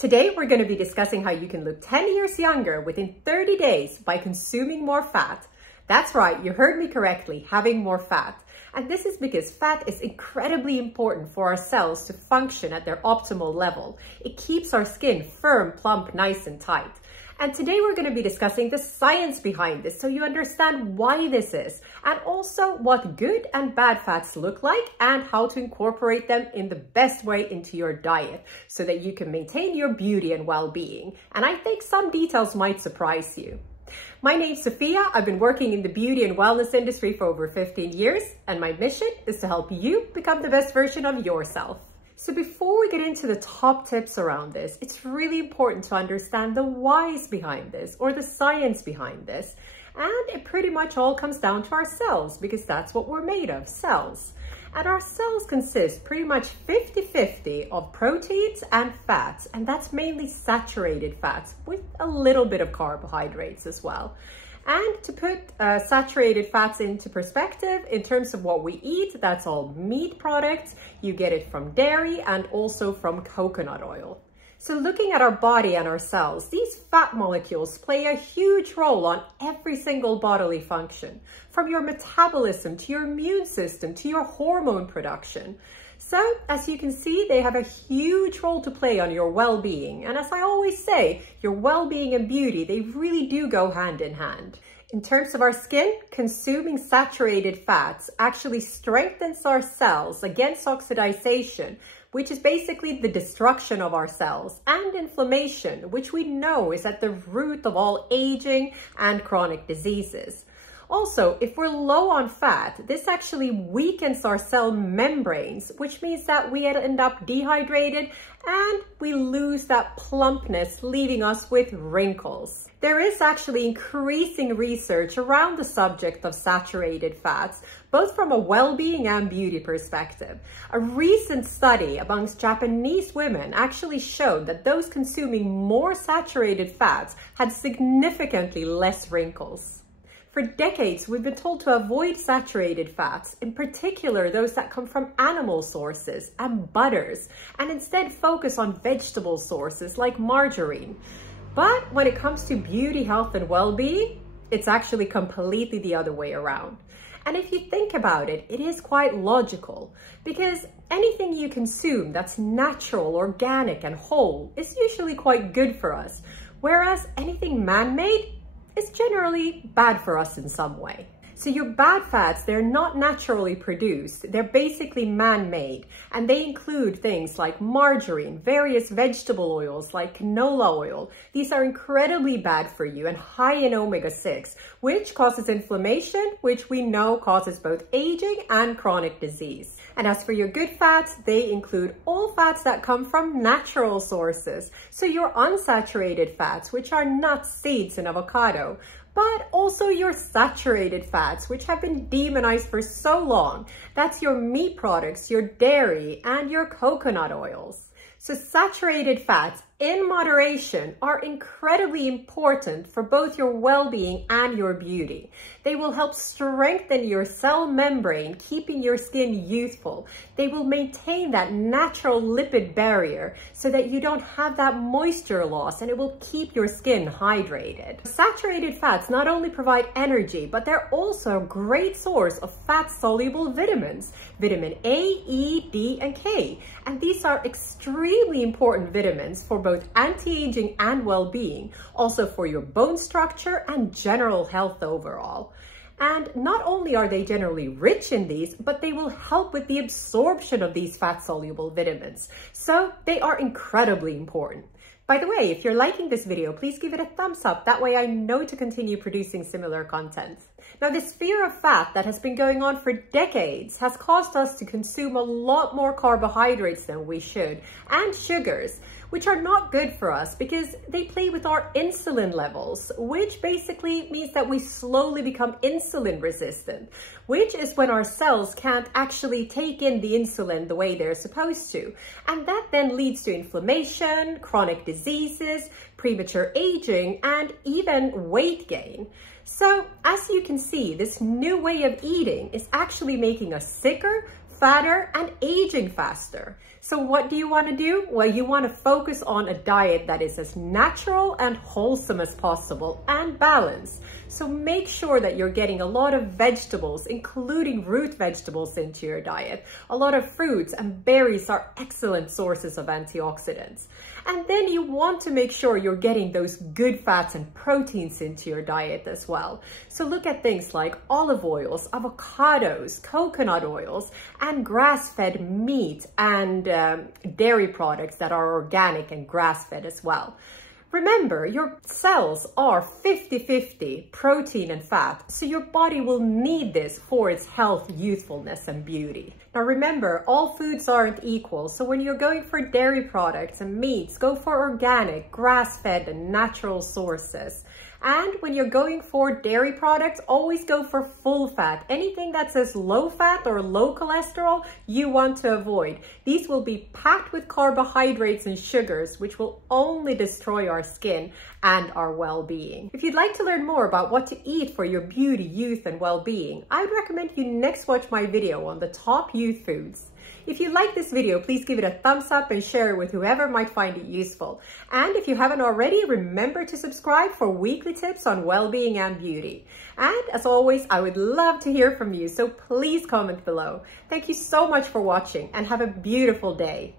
Today, we're going to be discussing how you can look 10 years younger within 30 days by consuming more fat. That's right, you heard me correctly, having more fat. And this is because fat is incredibly important for our cells to function at their optimal level. It keeps our skin firm, plump, nice and tight. And today we're going to be discussing the science behind this so you understand why this is, and also what good and bad fats look like and how to incorporate them in the best way into your diet so that you can maintain your beauty and well-being. And I think some details might surprise you. My name's Sophia. I've been working in the beauty and wellness industry for over 15 years, and my mission is to help you become the best version of yourself. So before we get into the top tips around this, it's really important to understand the whys behind this or the science behind this. And it pretty much all comes down to our cells because that's what we're made of, cells. And our cells consist pretty much 50-50 of proteins and fats, and that's mainly saturated fats with a little bit of carbohydrates as well. And to put saturated fats into perspective, in terms of what we eat, that's all meat products. You get it from dairy and also from coconut oil. So looking at our body and our cells, these fat molecules play a huge role on every single bodily function, from your metabolism to your immune system to your hormone production. So as you can see, they have a huge role to play on your well-being. And as I always say, your well-being and beauty, they really do go hand in hand. In terms of our skin, consuming saturated fats actually strengthens our cells against oxidation, which is basically the destruction of our cells, and inflammation, which we know is at the root of all aging and chronic diseases. Also, if we're low on fat, this actually weakens our cell membranes, which means that we end up dehydrated and we lose that plumpness, leaving us with wrinkles. There is actually increasing research around the subject of saturated fats, both from a well-being and beauty perspective. A recent study amongst Japanese women actually showed that those consuming more saturated fats had significantly less wrinkles. For decades, we've been told to avoid saturated fats, in particular those that come from animal sources and butters, and instead focus on vegetable sources like margarine. But when it comes to beauty, health, and well-being, it's actually completely the other way around. And if you think about it, it is quite logical, because anything you consume that's natural, organic, and whole is usually quite good for us, whereas anything man-made is generally bad for us in some way. So your bad fats, they're not naturally produced. They're basically man-made, and they include things like margarine, various vegetable oils like canola oil. These are incredibly bad for you and high in omega-6, which causes inflammation, which we know causes both aging and chronic disease. And as for your good fats, they include all fats that come from natural sources. So your unsaturated fats, which are nuts, seeds, and avocado, but also your saturated fats, which have been demonized for so long. That's your meat products, your dairy, and your coconut oils. So saturated fats in moderation are incredibly important for both your well-being and your beauty. They will help strengthen your cell membrane, keeping your skin youthful. They will maintain that natural lipid barrier so that you don't have that moisture loss, and it will keep your skin hydrated. Saturated fats not only provide energy, but they're also a great source of fat-soluble vitamins, vitamin A, E, D, and K. And these are extremely important vitamins for both anti-aging and well-being, also for your bone structure and general health overall. And not only are they generally rich in these, but they will help with the absorption of these fat-soluble vitamins. So they are incredibly important. By the way, if you're liking this video, please give it a thumbs up. That way I know to continue producing similar content. Now, this fear of fat that has been going on for decades has caused us to consume a lot more carbohydrates than we should, and sugars, which are not good for us because they play with our insulin levels, which basically means that we slowly become insulin resistant, which is when our cells can't actually take in the insulin the way they're supposed to. And that then leads to inflammation, chronic diseases, premature aging, and even weight gain. So as you can see, this new way of eating is actually making us sicker, fatter and aging faster. So what do you want to do? Well, you want to focus on a diet that is as natural and wholesome as possible and balanced. So make sure that you're getting a lot of vegetables, including root vegetables, into your diet. A lot of fruits and berries are excellent sources of antioxidants. And then you want to make sure you're getting those good fats and proteins into your diet as well. So look at things like olive oils, avocados, coconut oils, and grass-fed meat and dairy products that are organic and grass-fed as well. Remember, your cells are 50-50 protein and fat, so your body will need this for its health, youthfulness, and beauty. Now remember, all foods aren't equal, so when you're going for dairy products and meats, go for organic, grass-fed, and natural sources. And when you're going for dairy products, always go for full fat. Anything that says low fat or low cholesterol, you want to avoid. These will be packed with carbohydrates and sugars, which will only destroy our skin and our well-being. If you'd like to learn more about what to eat for your beauty, youth, and well-being, I would recommend you next watch my video on the top youth foods. If you like this video, please give it a thumbs up and share it with whoever might find it useful. And if you haven't already, remember to subscribe for weekly tips on well-being and beauty. And as always, I would love to hear from you, so please comment below. Thank you so much for watching and have a beautiful day.